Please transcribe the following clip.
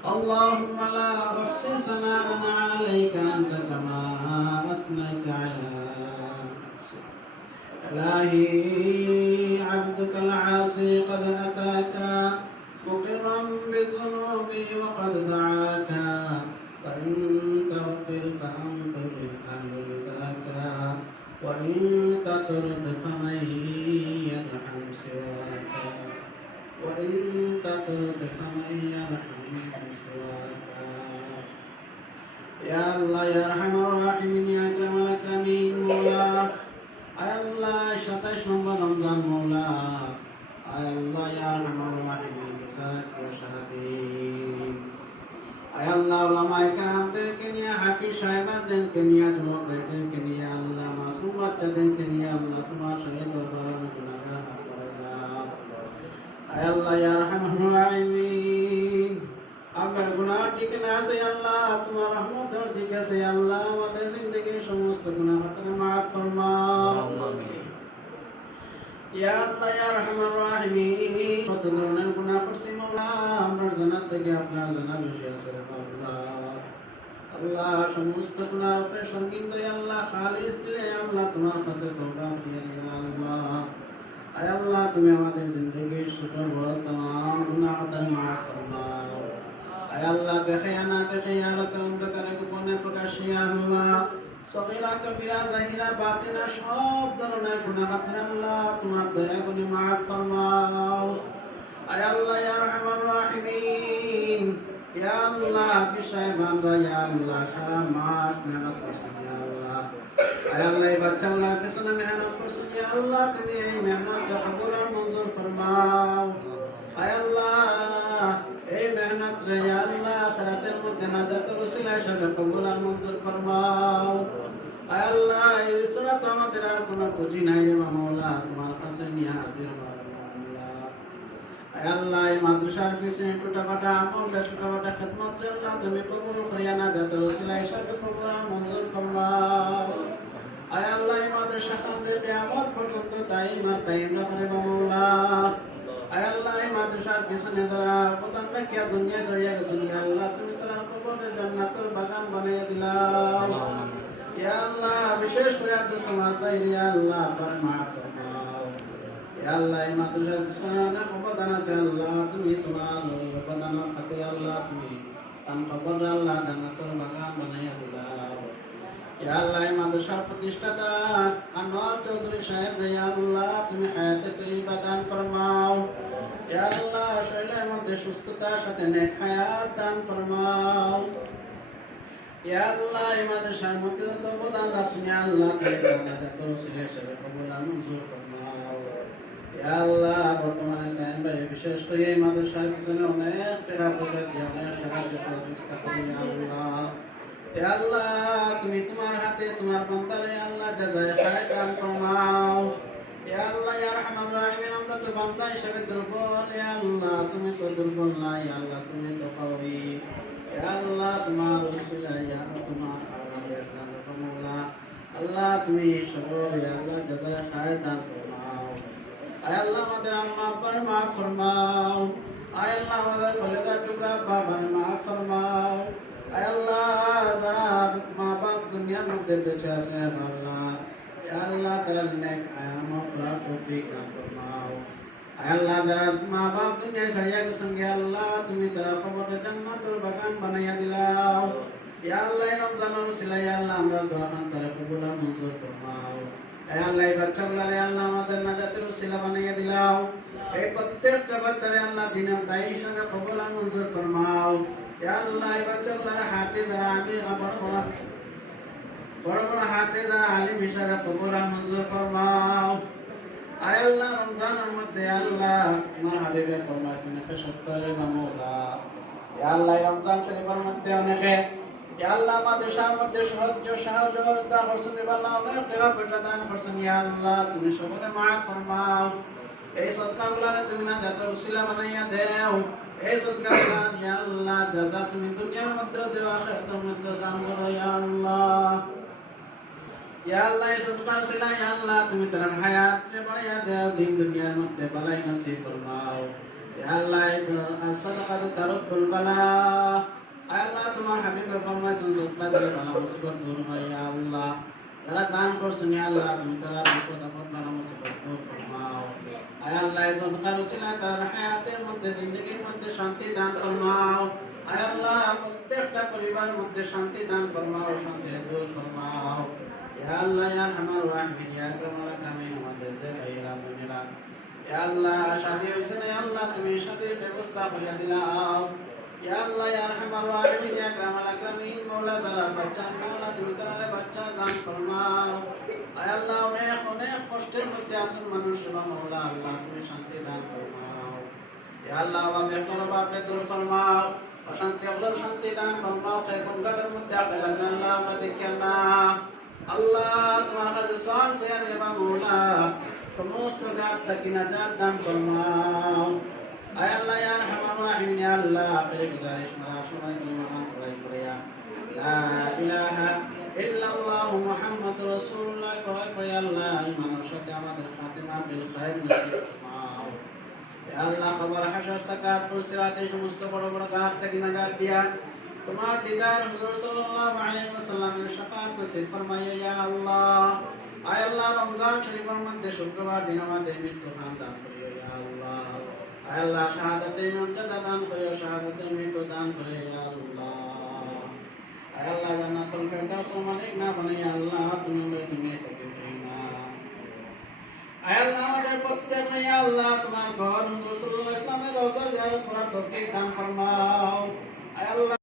اللهم لا أحصي ثناء عليك أنت كما أثنيت على نفسك. إلهي عبدك العاصي قد أتاك مقرا بالذنوب وقد دعاك، فإن تغفر فأنت بالأمر ذاك، وإن تطرد فمن يرحم سواك، وإن تطرد فمن يرحم سواك. يا الله يا أرحم الراحمين يا أكرم الأكرمين مولا، আয় আল্লাহ ২৭ নম্বর রমজান মওলা, আয় আল্লাহ ইয়া আরহামার রাহিমিন জাযাকাল্লাহু শাহাদিন। আয় আল্লাহ উলামায়ে কেরামদেরকে নিয়ে, হাফিজ সাহেবানদেরকে নিয়ে, যুবকদেরকে নিয়ে, আল্লাহ মাসুম বাচ্চাদেরকে নিয়ে আল্লাহ তোমার সামনে দরবারে আমি গুনাহগার হাত বাড়াইলাম। আয় আল্লাহ ইয়া আরহামার রাহিমিন, আমরা গুনাহর দিকে না আছে আল্লাহ, তোমার রহমতের দিকে আছে আল্লাহ, আমাদের জিন্দেগির সমস্ত গুনাহ খাতা মাফ ফরমাও। ইয়া আল্লাহ ইয়া আরহামার রাহিমিন, কত ধরনের গুনাহ করছি মাওলা, আমরা জানা থেকে আপনার জানা বেশি আছে আল্লাহ। আল্লাহ সমস্ত গুনাহ উপরে সঙ্গীন দই আল্লাহ, খালিস দিলে আল্লাহ তোমার কাছে তওবা করি আল্লাহ। আয় আল্লাহ তুমি আমাদের জিন্দেগির ছোট বড় तमाम গুনাহ খাতা মাফ ফরমাও। আয় আল্লাহ দেখে না দেখে আলোতে অন্ধকারে গোপনে প্রকাশে আল্লাহ, সগীরা কবিরা জাহিরা বাতিনা সব ধরনের গুনাহ খাতা আল্লাহ তোমার দয়া করে মাফ ফরমাও। আয় আল্লাহ ইয়া আরহামার রাহিমিন, ইয়া আল্লাহ বিশাইবানরা ইয়া আল্লাহ সারা মাস মেহনত করছেন ইয়া আল্লাহ। আয় আল্লাহ এই বাচ্চাগুলোর পেছনে মেহনত করছেন ইয়া আল্লাহ, তুমি এই মেহনতকে কবুল আর মঞ্জুর ফরমাও। আয় আল্লাহ এই মেহনত রে ইয়া আল্লাহ আখিরাতের মধ্যে নাজাতের ওসিলা হিসেবে কবুল আর মঞ্জুর ফরমাও। আয় আল্লাহ এই ছাড়া তো আমাদের আর কোনো পুঁজি নাই রে মাওলা, তোমার কাছে নিয়ে হাজির হওয়া আল্লাহ। আয় আল্লাহ এই মাদ্রাসার পিছনে ছোটখাটো আমল ছোটখাটো খেদমত রে আল্লাহ তুমি কবুল করিয়া নাজাতের ওসিলা হিসেবে কবুল আর মঞ্জুর ফরমাও। আয় আল্লাহ এই মাদ্রাসা কামদের কিয়ামত পর্যন্ত দাইমা কায়েম রাখে মাওলা। আয় আল্লাহ এই মাদ্রাসার পিছনে যারা প্রধান রাখিয়া দুনিয়া ছড়িয়ে গেছেন ইয়া আল্লাহ তুমি তার কবরে জান্নাতের বাগান বানিয়ে দিলাম। ইয়া আল্লাহ বিশেষ করে আব্দুল সামাদ ভাই ইয়া আল্লাহ আপনি মাফ ফরমাও। ইয়া আল্লাহ এই মাদ্রাসার পিছনে অনেক অবদান আছে আল্লাহ, তুমি তোমার অবদানের খাতিরে আল্লাহ তুমি তার কবরে আল্লাহ জান্নাতের বাগান বানিয়ে দিলাম। ইয়া আল্লাহ এই মাদ্রাসার প্রতিষ্ঠাতা আনোয়ার চৌধুরী সাহেব ইয়া আল্লাহ তুমি হায়াতে তয়্যিবা দান ফরমাও। ইয়া আল্লাহ শরীরের মধ্যে সুস্থতার সাথে নেক হায়াত দান ফরমাও। ইয়া আল্লাহ এই মাদ্রাসার মধ্যে যত অবদান রাখছেন ইয়া আল্লাহ তুমি জান্নাতের ওসিলা হিসেবে কবুল আর মঞ্জুর ফরমাও। ইয়া আল্লাহ বর্তমানে সাইন ভাই বিশেষ করে এই মাদ্রাসার পিছনে অনেক টাকা পয়সা দিয়ে অনেক সাহায্য সহযোগিতা করেন ইয়া আল্লাহ। ইয়া আল্লাহ তুমি তোমার হাতে তোমার বান্দার ইয়া আল্লাহ জাযায়ে খায়র দান ফরমাও। ইয়া আল্লাহ ইয়া আরহামার রাহিমিন, আমরা তো বান্দা হিসেবে দুর্বল ইয়া আল্লাহ, তুমি তো দুর্বল না ইয়া আল্লাহ, তুমি তো কাউরি ইয়া আল্লাহ, তোমার ওসিলা ইয়া তোমার আল্লাহর মাওলা আল্লাহ তুমি সকল ইয়া আল্লাহ জাযায়ে খায়র দান ফরমাও। আয় আল্লাহ আমাদের আম্মা আব্বার মাফ ফরমাও। আয় আল্লাহ আমাদের কলেজার টুকরা বাবার মাফ ফরমাও। আয় আল্লাহ যারা মা বাপ দুনিয়ার মধ্যে বেঁচে আছে আল্লাহ, ইয়া আল্লাহ তারা নেক আমল করার তৌফিক দান ফরমাও। আয় আল্লাহ যারা মা বাপ দুনিয়ায় ছাড়িয়া গেছেন ইয়া আল্লাহ তুমি তারা কবরে জান্নাতুল বাগান বানাইয়া দিলাও। ইয়া আল্লাহ এই রমজানের উসিলায় ইয়া আল্লাহ আমরা দোয়া খান তারা কবুল আর মঞ্জুর ফরমাও। আয় আল্লাহ এই বাচ্চাগুলারে আল্লাহ আমাদের নাজাতের উসিলা বানাইয়া দিলাও। এই প্রত্যেকটা বাচ্চারে আল্লাহ দিনের দায়ী হিসেবে কবুল আর মঞ্জুর ফরমাও। ইয়া আল্লাহ এই বাচ্চাগুলারে হাফেজ আর আমি বড় বড় হাফেজ আর আলিম হিসেবে কবুল আর মঞ্জুর ফরমাও। আয় আল্লাহ রমজানের মধ্যে আল্লাহ তোমার হাবিবের ফরমাইশের অনেকে সত্তরে মামলা। ইয়া আল্লাহ এই রমজান শরীফের মধ্যে অনেকে ইয়া আল্লাহ মাদ্রাসার মধ্যে সহযোগিতা করছেন আল্লাহ, অনেক টাকা পয়সা দান করছেন ইয়া আল্লাহ তুমি সকলে মাফ ফরমাও। এই সদকাগুলারে তুমি না যাতে উসিলা বানাইয়া দেও। এই সদকাগুলা ইয়া আল্লাহ জাযা তুমি দুনিয়ার মধ্যে দেও, আখিরাতের মধ্যে দান করো ইয়া আল্লাহ। ইয়া আল্লাহ এই সদকার উসিলা ইয়া আল্লাহ তুমি তার হায়াত রে বাড়াইয়া দেও, দিন দুনিয়ার মধ্যে বালাই নসিব ফরমাও। ইয়া আল্লাহ as-sadaqatu taruddul bala আয় আল্লাহ তোমার হাবিবে ফরমাইছেন যতটা দিলে বালা মুসিবত দূর হয় ইয়া আল্লাহ যারা দান করছেন ইয়া আল্লাহ তুমি তারা বিপদ আপদ বালা মুসিবত দূর ফরমাও আয় আল্লাহ এই সদকার উসিলা তার হায়াতের মধ্যে জিন্দেগীর মধ্যে শান্তি দান ফরমাও আয় আল্লাহ প্রত্যেকটা পরিবারের মধ্যে শান্তি দান ফরমাও শান্তি দূর ফরমাও ইয়া আল্লাহ ইয়া আরহামার রাহিমিন ইয়া আকরামাল আকরামিন আমাদের যে ভাইরা বোনেরা ইয়া আল্লাহ শাদী হইছে না ইয়া আল্লাহ তুমি শাদীর ব্যবস্থা করিয়া দিলাও ইয়া আল্লাহ ইয়া আরহামার রাহিমিন ইয়া আকরামাল আকরামিন মাওলা তাআলা বাচ্চা মাওলা তুমি তাআলা বাচ্চা দান ফরমাও আয় আল্লাহ অনেক অনেক কষ্টের মধ্যে আছেন মানুষ বা মাওলা আল্লাহ তুমি শান্তি দান ফরমাও ইয়া আল্লাহ ওয়াবে করবা আপনি দূর ফরমাও অশান্তি অবলম্বন শান্তি দান ফরমাও কে কোনটার মধ্যে আপনার কাছে আল্লাহ আমরা দেখি না আল্লাহ তোমার কাছে সওয়াল চাই রে মাওলা সমস্ত গাত থেকে নাজাত দান ফরমাও আয় আল্লাহ ইয়া আরহামার রাহিমিন ইয়া আল্লাহ আখিরে গুজারিশ মারা সময় ইমান পড়াই করিয়া লা ইলাহা ইল্লাল্লাহ মুহাম্মাদুর রাসূলুল্লাহ পড়াই আল্লাহ ইমানের সাথে আমাদের খাতিমা বিল খায়র নসিব ফরমাও ইয়া আল্লাহ খবর হাসর সাকাত ফুলসিরাত এই সমস্ত বড় বড় গাত থেকে নাজাত দিয়া তোমার দিদার হুজুর সাল্লাল্লাহু আলাইহি ওয়াসাল্লামের শাফাআত নসিব ফরমাইয়া ইয়া আল্লাহ আয় আল্লাহ রমজান শরীফের মধ্যে শুক্রবার দিন আমাদের মৃত্যু দান করিও ইয়া আল্লাহ আয় আল্লাহ শাহাদাতে মুক্তাদা দান করিও শাহাদাতে মৃত্যু দান করিও ইয়া আল্লাহ আয় আল্লাহ জান্নাতুল ফিরদাউস মালিক না বানাইয়া আল্লাহ তুমি আমাদের দুনিয়া থেকে না আয় আল্লাহ আমাদের প্রত্যেককে ইয়া আল্লাহ তোমার ঘর হুজুর সাল্লাল্লাহু আলাইহি ওয়াসাল্লামের রওজা জিয়ারত করার তৌফিক দান ফরমাও আয় আল্লাহ